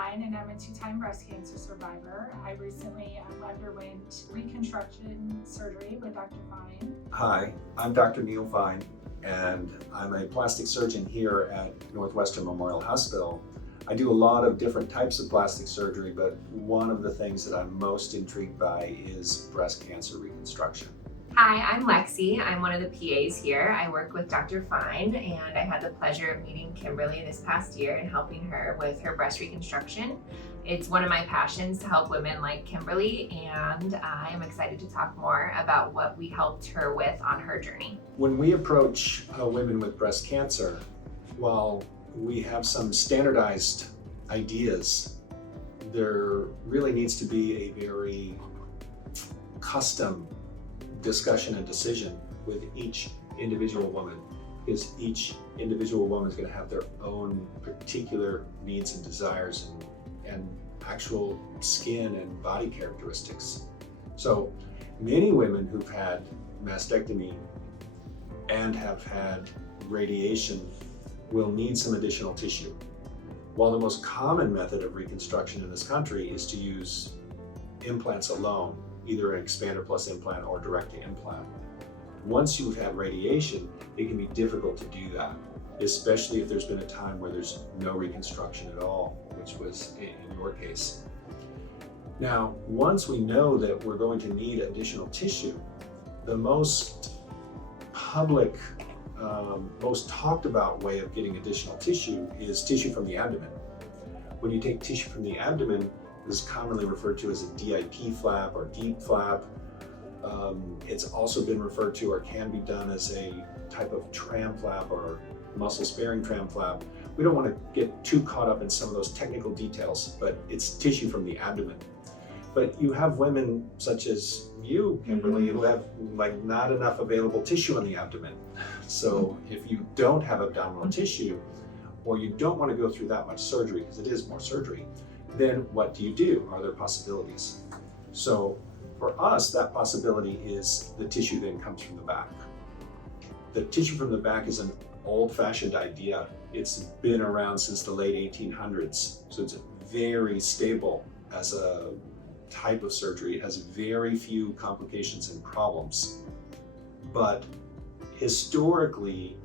Fine, and I'm a two-time breast cancer survivor. I recently underwent reconstruction surgery with Dr. Fine. Hi, I'm Dr. Neil Fine, and I'm a plastic surgeon here at Northwestern Memorial Hospital. I do a lot of different types of plastic surgery, but one of the things that I'm most intrigued by is breast cancer reconstruction. Hi, I'm Lexi. I'm one of the PAs here. I work with Dr. Fine, and I had the pleasure of meeting Kimberly this past year and helping her with her breast reconstruction. It's one of my passions to help women like Kimberly, and I am excited to talk more about what we helped her with on her journey. When we approach women with breast cancer, while we have some standardized ideas, there really needs to be a very custom discussion and decision with each individual woman, because each individual woman is going to have their own particular needs and desires and actual skin and body characteristics. So many women who've had mastectomy and have had radiation will need some additional tissue. While the most common method of reconstruction in this country is to use implants alone, either an expander plus implant or direct to implant. Once you've had radiation, it can be difficult to do that, especially if there's been a time where there's no reconstruction at all, which was in your case. Now, once we know that we're going to need additional tissue, the most public, most talked about way of getting additional tissue is tissue from the abdomen. When you take tissue from the abdomen, is commonly referred to as a DIP flap or deep flap. It's also been referred to or can be done as a type of tram flap or muscle sparing tram flap. We don't want to get too caught up in some of those technical details, but it's tissue from the abdomen. But you have women such as you, Kimberly, who have like not enough available tissue in the abdomen. So if you don't have abdominal tissue, or you don't want to go through that much surgery, because it is more surgery, then what do? Are there possibilities? So for us, that possibility is the tissue then comes from the back. The tissue from the back is an old-fashioned idea. It's been around since the late 1800s. So it's very stable as a type of surgery. It has very few complications and problems. But historically,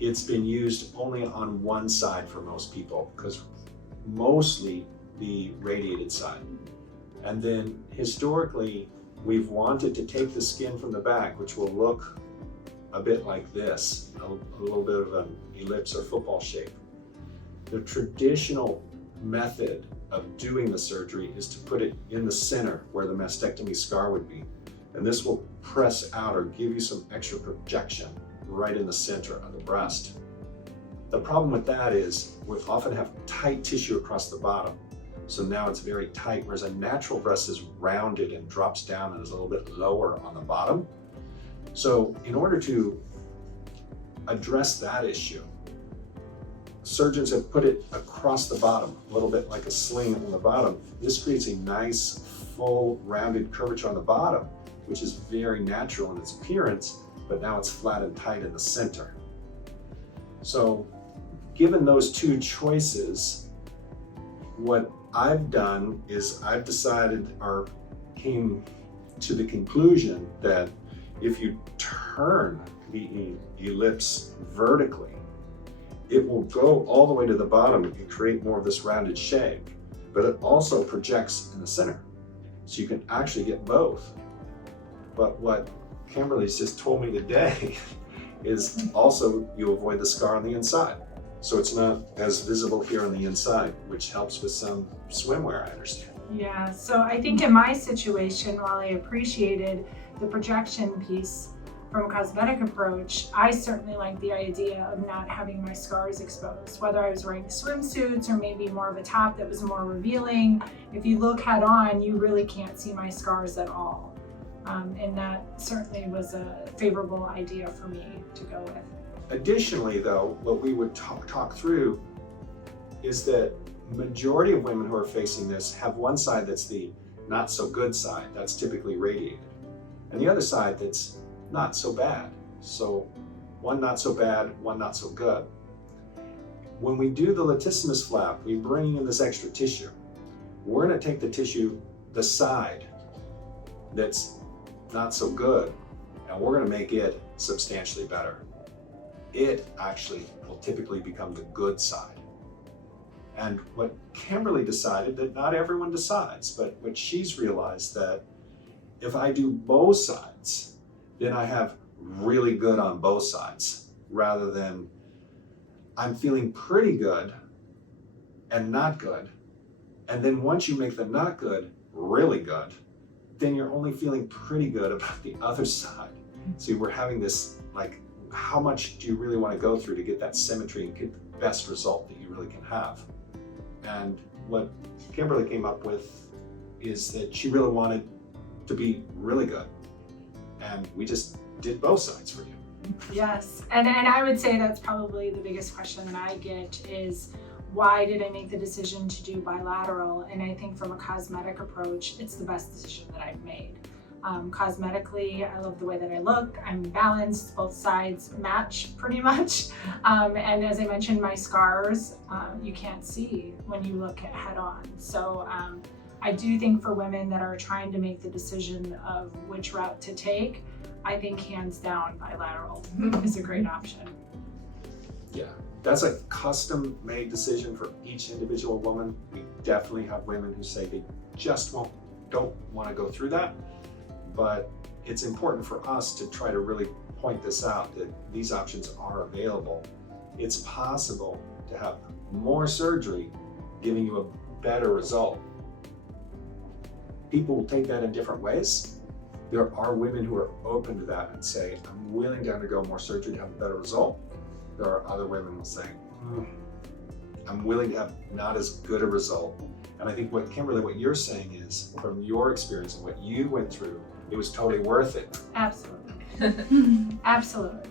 it's been used only on one side for most people, because mostly the radiated side. And then historically, we've wanted to take the skin from the back, which will look a bit like this, a little bit of an ellipse or football shape. The traditional method of doing the surgery is to put it in the center where the mastectomy scar would be. And this will press out or give you some extra projection right in the center of the breast. The problem with that is we often have tight tissue across the bottom. So now it's very tight, whereas a natural breast is rounded and drops down and is a little bit lower on the bottom. So in order to address that issue, surgeons have put it across the bottom, a little bit like a sling on the bottom. This creates a nice, full, rounded curvature on the bottom, which is very natural in its appearance, but now it's flat and tight in the center. So given those two choices, what I've done is I've decided or came to the conclusion that if you turn the ellipse vertically, it will go all the way to the bottom and create more of this rounded shape, but it also projects in the center. So you can actually get both. But what Kimberly's just told me today is also you avoid the scar on the inside. So it's not as visible here on the inside, which helps with some swimwear, I understand. Yeah, so I think in my situation, while I appreciated the projection piece from a cosmetic approach, I certainly like the idea of not having my scars exposed, whether I was wearing swimsuits or maybe more of a top that was more revealing. If you look head on, you really can't see my scars at all. And that certainly was a favorable idea for me to go with. Additionally, though, what we would talk through is that majority of women who are facing this have one side that's the not so good side, that's typically radiated, and the other side that's not so bad. So one not so bad, one not so good. When we do the latissimus flap, we bring in this extra tissue. we're gonna take the tissue, the side that's not so good, and we're gonna make it substantially better. It actually will typically become the good side. And what Kimberly decided, that not everyone decides, but what she's realized that if I do both sides, then I have really good on both sides, rather than I'm feeling pretty good and not good. And then once you make the not good really good, then you're only feeling pretty good about the other side. So we're having this, like, how much do you really want to go through to get that symmetry and get the best result that you really can have? And what Kimberly came up with is that she really wanted to be really good. And we just did both sides for you. Yes, and I would say that's probably the biggest question that I get is, why did I make the decision to do bilateral? And I think from a cosmetic approach, it's the best decision that I've made. Cosmetically, I love the way that I look. I'm balanced, both sides match pretty much. And as I mentioned, my scars, you can't see when you look at head on. So I do think for women that are trying to make the decision of which route to take, I think hands down bilateral is a great option. Yeah, that's a custom-made decision for each individual woman. We definitely have women who say they just don't want to go through that. But it's important for us to try to really point this out, that these options are available. It's possible to have more surgery giving you a better result. People will take that in different ways. There are women who are open to that and say, I'm willing to undergo more surgery to have a better result. There are other women who will say, I'm willing to have not as good a result. And I think what Kimberly, what you're saying is, from your experience and what you went through, it was totally worth it. Absolutely. Absolutely.